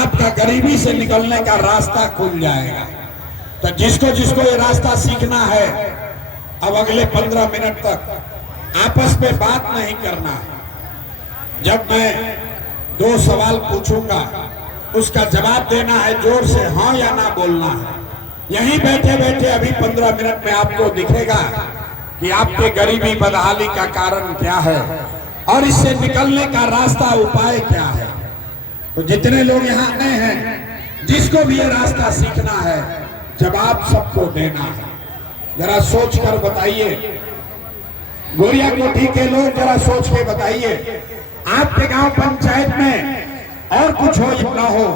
आपका गरीबी से निकलने का रास्ता खुल जाएगा। तो जिसको जिसको ये रास्ता सीखना है, अब अगले 15 मिनट तक आपस में बात नहीं करना है। जब मैं 2 सवाल पूछूंगा उसका जवाब देना है, जोर से हाँ या ना बोलना है। यहीं बैठे बैठे अभी 15 मिनट में आपको दिखेगा कि आपके गरीबी बदहाली का कारण क्या है और इससे निकलने का रास्ता उपाय क्या है। तो जितने लोग यहाँ आए हैं, जिसको भी ये रास्ता सीखना है, जवाब सबको देना है। जरा सोच कर बताइए, गोरिया कोठी के लोग जरा सोच के बताइए, आपके गांव पंचायत में और कुछ हो या ना हो,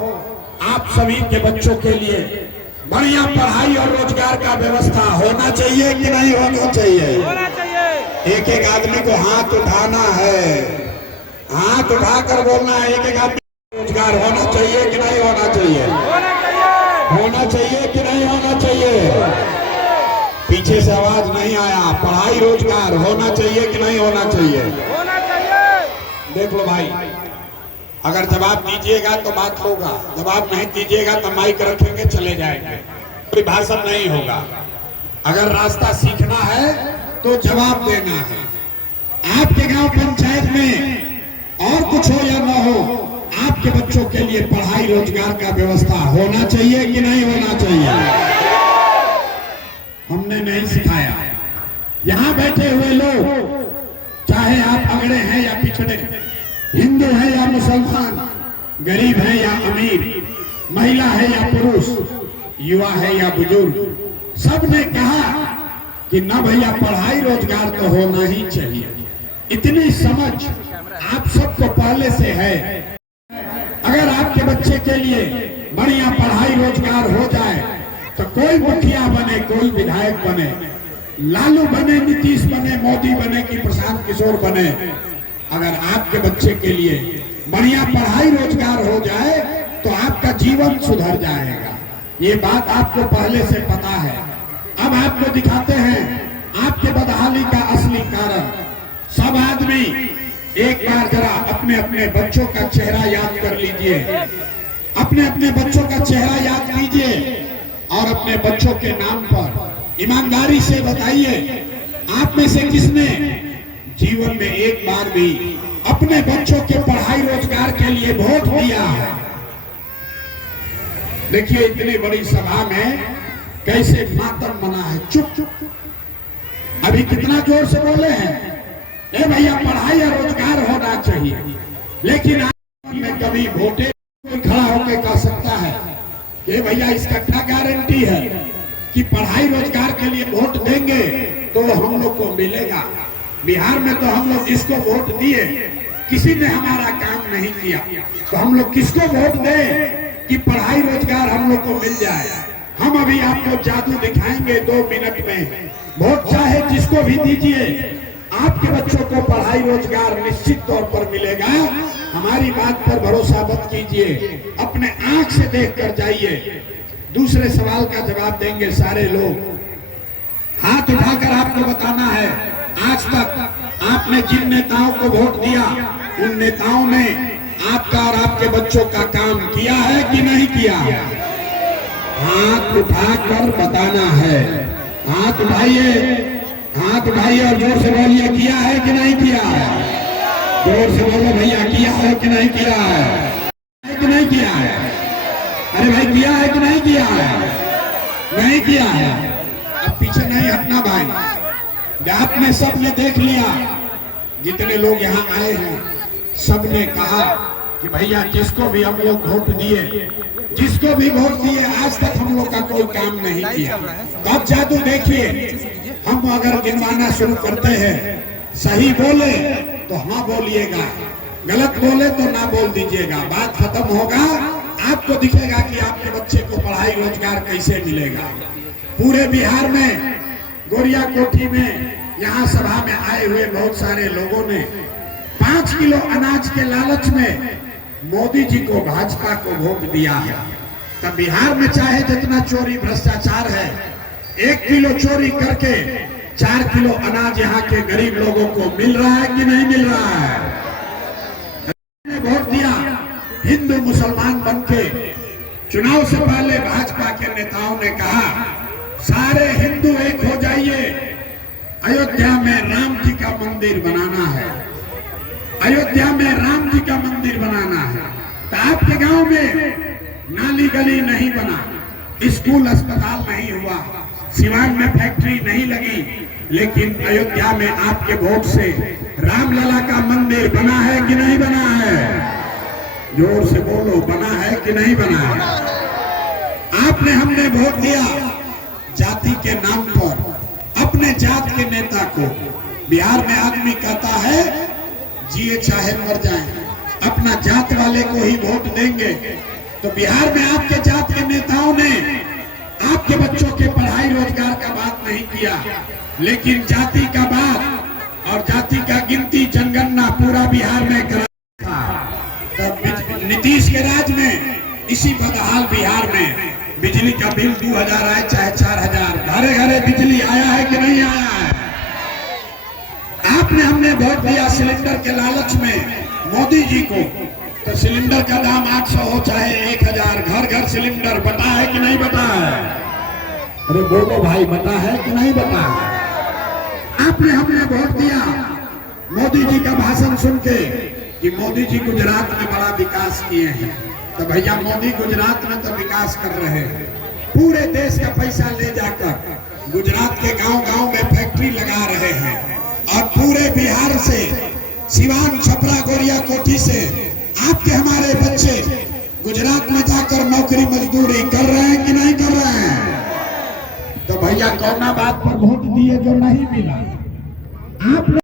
आप सभी के बच्चों के लिए बढ़िया पढ़ाई और रोजगार का व्यवस्था होना चाहिए कि नहीं होना चाहिए? होना चाहिए। एक एक आदमी को हाथ उठाना है, हाथ उठाकर बोलना है, एक एक आदमी रोजगार होना चाहिए कि नहीं होना चाहिए? होना चाहिए। होना चाहिए कि नहीं होना चाहिए? पीछे से आवाज नहीं आया। पढ़ाई रोजगार होना चाहिए कि नहीं होना चाहिए? होना चाहिए। देख लो भाई, अगर जवाब दीजिएगा तो बात होगा, जवाब नहीं दीजिएगा तो माइक रखेंगे चले जाएंगे, कोई भाषण नहीं होगा। अगर रास्ता सीखना है तो जवाब देना है। आपके गांव पंचायत में और कुछ हो या ना हो, आपके बच्चों के लिए पढ़ाई रोजगार का व्यवस्था होना चाहिए कि नहीं होना चाहिए? हमने नहीं सिखाया। यहाँ बैठे हुए लोग, चाहे आप अगड़े हैं या पिछड़े, हिंदू है या मुसलमान, गरीब है या अमीर, महिला है या पुरुष, युवा है या बुजुर्ग, सबने कहा कि ना भैया पढ़ाई रोजगार तो होना ही चाहिए। इतनी समझ आप सबको पहले से है। अगर आपके बच्चे के लिए बढ़िया पढ़ाई रोजगार हो जाए तो कोई मुखिया बने, कोई विधायक बने, लालू बने, नीतीश बने, मोदी बने कि प्रशांत किशोर बने, अगर आपके बच्चे के लिए बढ़िया पढ़ाई रोजगार हो जाए तो आपका जीवन सुधर जाएगा। ये बात आपको पहले से पता है। अब आपको दिखाते हैं आपके बदहाली का असली कारण। सब आदमी एक बार जरा अपने अपने बच्चों का चेहरा याद कर लीजिए, अपने अपने बच्चों का चेहरा याद कीजिए और अपने बच्चों के नाम पर ईमानदारी से बताइए, आप में से किसने जीवन में एक बार भी अपने बच्चों के पढ़ाई रोजगार के लिए वोट दिया है? देखिए इतनी बड़ी सभा में कैसे मातम मना है। चुप चुप, अभी कितना जोर से बोले हैं, ए भैया पढ़ाई और रोजगार होना चाहिए, लेकिन आप में कभी वोटे खड़ा होकर कह सकता है कि भैया इसका क्या गारंटी है कि पढ़ाई रोजगार के लिए वोट देंगे तो हम लोग को मिलेगा? बिहार में तो हम लोग जिसको वोट दिए किसी ने हमारा काम नहीं किया, तो हम लोग किसको वोट दें कि पढ़ाई रोजगार हम लोग को मिल जाए? हम अभी आपको जादू दिखाएंगे 2 मिनट में। वोट चाहे जिसको भी दीजिए, आपके बच्चों को पढ़ाई रोजगार निश्चित तौर पर मिलेगा। हमारी बात पर भरोसा मत कीजिए, अपने आंख से देख कर जाइए। दूसरे सवाल का जवाब देंगे सारे लोग। हाथ उठाकर आपको बताना है, आज तक आपने जिन नेताओं को वोट दिया, उन नेताओं ने आपका और आपके बच्चों का काम किया है कि नहीं किया? हाथ उठाकर बताना है। हाथ उठाइए, हाथ उठाइए और जोर से बोलिए, किया है कि नहीं किया है? जोर से बोलो भैया, किया है कि नहीं किया है? कि नहीं किया है? अरे भाई किया है कि नहीं किया है? नहीं किया है। अब पीछे नहीं हटना भाई। आपने सबने देख लिया, जितने लोग यहाँ आए हैं सबने कहा कि भैया जिसको भी हम लोग वोट दिए, जिसको भी वोट दिए, आज तक हम लोग का कोई काम नहीं किया। तो अब जादू देखिए, हम अगर गिनवाना शुरू करते हैं, सही बोले तो हाँ बोलिएगा, गलत बोले तो ना बोल दीजिएगा। बात खत्म होगा, आपको दिखेगा कि आपके बच्चे को पढ़ाई रोजगार कैसे मिलेगा। पूरे बिहार में गोरिया कोठी में यहाँ सभा में आए हुए बहुत सारे लोगों ने 5 किलो अनाज के लालच में मोदी जी को, भाजपा को वोट दिया है। तब बिहार में चाहे जितना चोरी भ्रष्टाचार है, 1 किलो चोरी करके 4 किलो अनाज यहाँ के गरीब लोगों को मिल रहा है कि नहीं मिल रहा है? वोट दिया हिंदू मुसलमान बनके। चुनाव से पहले भाजपा के नेताओं ने कहा सारे हिंदू एक हो जाइए, अयोध्या में राम जी का मंदिर बनाना है, अयोध्या में राम जी का मंदिर बनाना है। तो आपके गांव में नाली गली नहीं बना, स्कूल अस्पताल नहीं हुआ, सिवान में फैक्ट्री नहीं लगी, लेकिन अयोध्या में आपके वोट से रामलला का मंदिर बना है कि नहीं बना है? जोर से बोलो, बना है कि नहीं बना है? आपने हमने वोट दिया जाति के नाम पर, अपने जात के नेता को। बिहार में आदमी कहता है जिए चाहे मर जाए, अपना जात वाले को ही वोट देंगे। तो बिहार में आपके जात के नेताओं ने आपके बच्चों के पढ़ाई रोजगार का बात नहीं किया, लेकिन जाति का बात और जाति का गिनती जनगणना पूरा बिहार में करा। तो नीतीश के राज में इसी बदहाल बिहार में बिजली का बिल 2000 आए चाहे 4000, घरे घरे बिजली आया है कि नहीं आया है? आपने हमने वोट दिया सिलेंडर के लालच में मोदी जी को। तो सिलेंडर का दाम 800 हो चाहे 1000, घर घर सिलेंडर बता है कि नहीं बता है? अरे बोलो भाई, बता है कि नहीं बता है? आपने हमने वोट दिया मोदी जी का भाषण सुन के कि मोदी जी गुजरात में बड़ा विकास किए हैं। तो भैया मोदी गुजरात में तो विकास कर रहे हैं, पूरे देश का पैसा ले जाकर गुजरात के गांव-गांव में फैक्ट्री लगा रहे हैं, और पूरे बिहार से, सिवान, छपरा, गोरिया कोठी से आपके हमारे बच्चे गुजरात में जाकर नौकरी मजदूरी कर रहे हैं कि नहीं कर रहे हैं? तो भैया कौना बात पर वोट दिए जो नहीं मिला? आप